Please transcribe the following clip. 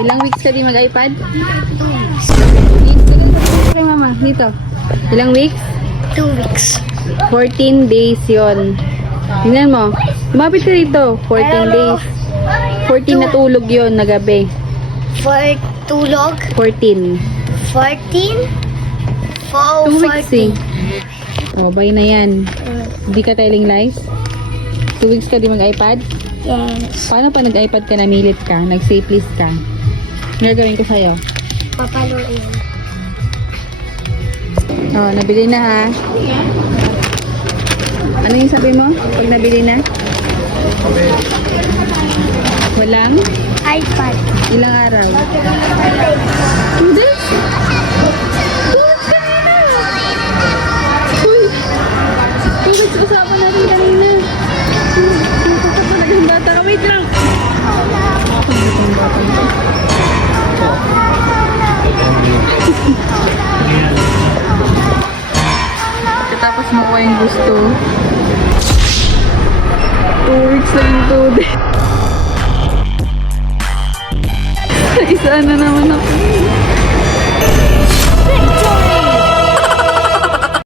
Ilang weeks ka di mag-iPad? 2 weeks. Kay mama, dito. Ilang weeks? 2 weeks. 14 days yon. Tingnan mo. Lumapit ka dito. 14 days. 14 na tulog yon na gabi. For tulog. 14. 14. 2 weeks eh. O, bye na yan. Hindi ka telling lies? 2 weeks ka di mag-iPad? Yes. Paano pa nag-iPad ka, namilit ka, nag-safe list ka? Ano gagawin ko sa'yo? Papaluin. Oh, nabili na ha. Ano yung sabi mo? Pag nabili na? Walang? iPad. Ilang araw? Hindi. 2 weeks kanina. Uy! 2 weeks usapan natin kanina. Dito ka talagang bata ka. Wait lang. Tapos makuha yung gusto. 2 weeks na yung 2 days. Isa na naman ako. Victory!